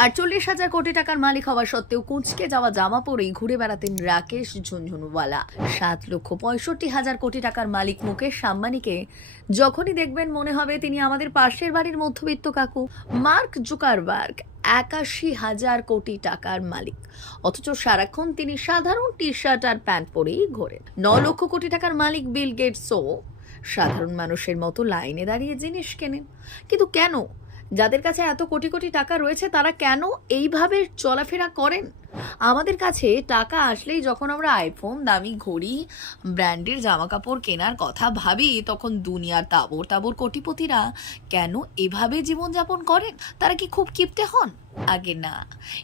48,000 কোটি টাকার মালিক হওয়া সত্ত্বেও কুঁচকে যাওয়া জামা পরেই ঘুরে বেড়াতেন রাকেশ ঝুনঝুনওয়ালা। 7,65,000 কোটি টাকার মালিক মুকেশ আম্বানিকে যখনই দেখবেন মনে হবে তিনি আমাদের পাশের বাড়ির মধ্যবিত্ত কাকু। মার্ক জুকারবার্গ 81,000 কোটি টাকার মালিক, অথচ সারাক্ষণ তিনি সাধারণ টি শার্ট আর প্যান্ট পরেই ঘোরেন। 9 লক্ষ কোটি টাকার মালিক বিল গেটসও সাধারণ মানুষের মতো লাইনে দাঁড়িয়ে জিনিস কেনেন। কিন্তু কেন? যাদের কাছে এত কোটি কোটি টাকা রয়েছে তারা কেন এইভাবে চলাফেরা করেন? আমাদের কাছে টাকা আসলেই যখন আমরা আইফোন, দামি ঘড়ি, ব্র্যান্ডের জামা কাপড় কেনার কথা ভাবি, তখন দুনিয়ার তাবর তাবর কোটিপতিরা কেন এভাবে জীবনযাপন করেন? তারা কি খুব কিপটে হন? আগে না,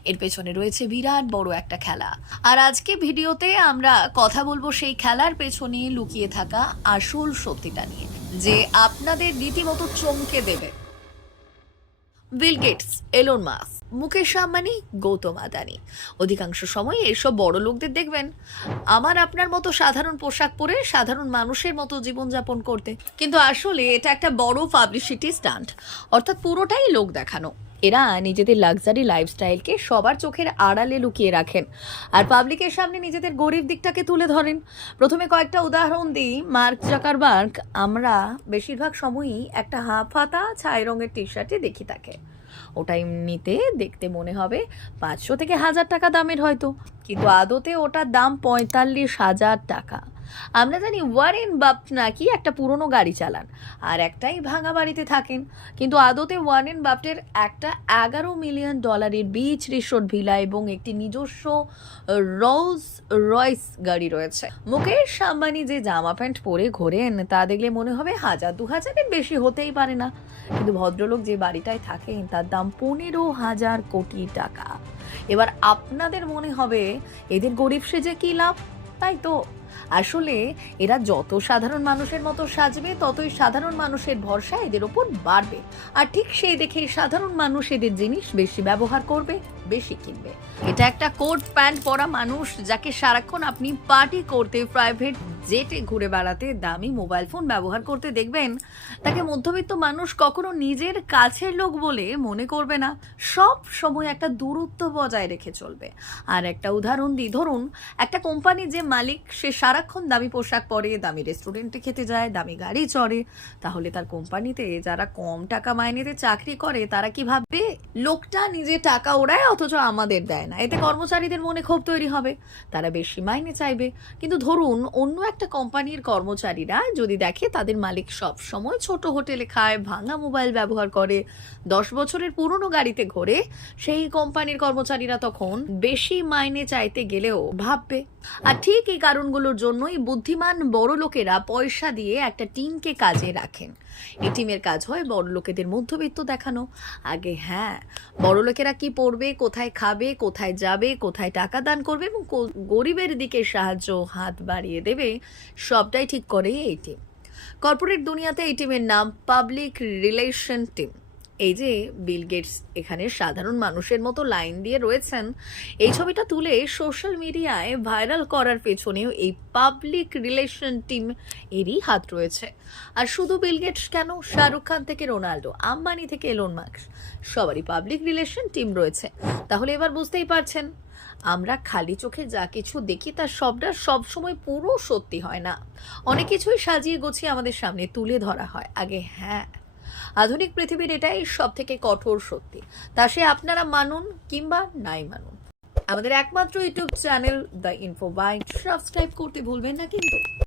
এর পেছনে রয়েছে বিরাট বড় একটা খেলা। আর আজকে ভিডিওতে আমরা কথা বলবো সেই খেলার পেছনে লুকিয়ে থাকা আসল সত্যিটা নিয়ে, যে আপনাদের রীতিমতো চমকে দেবে। Bill Gates, Elon Musk, Mukesh Ambani, Gautam Adani, অধিকাংশ সময় এসব বড় লোকদের দেখবেন আমার আপনার মতো সাধারণ পোশাক পরে সাধারণ মানুষের মতো জীবনযাপন করতে। কিন্তু আসলে এটা একটা বড় পাবলিসিটি স্টান্ট, অর্থাৎ পুরোটাই লোক দেখানো। এরা নিজেদের লাক্সারি লাইফস্টাইলকে সবার চোখের আড়ালে লুকিয়ে রাখেন আর পাবলিকের সামনে নিজেদের গরিব দিকটাকে তুলে ধরেন। প্রথমে কয়েকটা উদাহরণ দিই। মার্ক জাকারবার্গ আমরা বেশিরভাগ সময়ই একটা হাফ হাতা ছাই রঙের টি শার্টে দেখি তাকে। ওটা এমনিতে দেখতে মনে হবে 500 থেকে 1000 টাকা দামের হয়তো, কিন্তু আদতে ওটার দাম 45,000 টাকা। আমরা জানি ওয়ারেন বাফেট নাকি একটা পুরনো গাড়ি চালান আর একটাই ভাঙা বাড়িতে থাকেন, কিন্তু আদতে ওয়ারেন বাফেটের একটা $11 মিলিয়ন বিচ রিসোর্ট ভিলা এবং একটি নিজস্ব রোলস রয়েস গাড়ি রয়েছে। মুকেশ আম্বানি যে জামা প্যান্ট পরে ঘোরেন তা দেখলে মনে হবে 1000-2000-এর বেশি হতেই পারে না, কিন্তু ভদ্রলোক যে বাড়িটায় থাকেন তার দাম 15,000 কোটি টাকা। এবার আপনাদের মনে হবে এদের গরিব সেজে কি লাভ? তাই তো, আসলে এরা যত সাধারণ মানুষের মতো সাজবে ততই সাধারণ মানুষের ভরসা এদের ওপর বাড়বে, আর ঠিক সেই দেখেই সাধারণ মানুষ এদের জিনিস বেশি ব্যবহার করবে, বেশি কিনবে। এটা একটা কোট প্যান্ট পরা মানুষ যাকে সারাক্ষণ আপনি পার্টি করতে, প্রাইভেট জেটে ঘুরে বেড়াতে, দামি মোবাইল ফোন ব্যবহার করতে দেখবেন, তাকে মধ্যবিত্ত মানুষ কখনো নিজের কাছের লোক বলে মনে করবে না। সব সময় একটা দূরত্ব বজায় রেখে চলবে। আর একটা উদাহরণ দিই, ধরুন একটা কোম্পানি যে মালিক সে সারাক্ষণ দামি পোশাক পরে, দামি রেস্টুরেন্টে খেতে যায়, দামি গাড়ি চড়ে, তাহলে তার কোম্পানিতে যারা কম টাকা মাইনেতে চাকরি করে তারা কি ভাববে? লোকটা নিজে টাকা ওড়ায় অথচ আমাদের দেয় না। এতে কর্মচারীদের মনে ক্ষোভ তৈরি হবে, তারা বেশি মাইনে চাইবে। কিন্তু ধরুন অন্য একটা কোম্পানির কর্মচারীরা যদি দেখে তাদের মালিক সব সময় ছোট হোটেলে খায়, ভাঙা মোবাইল ব্যবহার করে, 10 বছরের পুরনো গাড়িতে ঘোরে, সেই কোম্পানির কর্মচারীরা তখন বেশি মাইনে চাইতে গেলেও ভাববে। আর ঠিক এই কারণগুলোর জন্যই বুদ্ধিমান বড় লোকেরা পয়সা দিয়ে একটা টিমকে কাজে রাখেন। এই টিমের কাজ হয় বড় লোকেদের মধ্যবিত্ত দেখানো। আগে হ্যাঁ, বড় লোকেরা কি পড়বে, কোথায় খাবে, কোথায় যাবে, কোথায় টাকা দান করবে এবং গরিবের দিকে সাহায্য হাত বাড়িয়ে দেবে, সবটাই ঠিক করে এই টিম। কর্পোরেট দুনিয়াতে এই টিমের নাম পাবলিক রিলেশন টিম। এই যে বিল গেটস এখানে সাধারণ মানুষের মতো লাইন দিয়ে রয়েছেন, এই ছবিটা তুলে সোশ্যাল মিডিয়ায় ভাইরাল করার পেছনেও এই পাবলিক রিলেশন টিম এরই হাত রয়েছে। আর শুধু বিল গেটস কেন, শাহরুখ খান থেকে রোনাল্ডো, আম্বানি থেকে এলন মাস্ক, সবারই পাবলিক রিলেশন টিম রয়েছে। তাহলে এবার বুঝতেই পারছেন, আমরা খালি চোখে যা কিছু দেখি তার সবটা সবসময় পুরো সত্যি হয় না। অনেক কিছুই সাজিয়ে গুছিয়ে আমাদের সামনে তুলে ধরা হয়। আগে হ্যাঁ, আধুনিক পৃথিবীর এটাই সব থেকে কঠোর সত্যি, তা সে আপনারা মানুন কিংবা নাই মানুন। আমাদের একমাত্র YouTube channel the Info Byte subscribe করতে ভুলবেন না কিন্তু।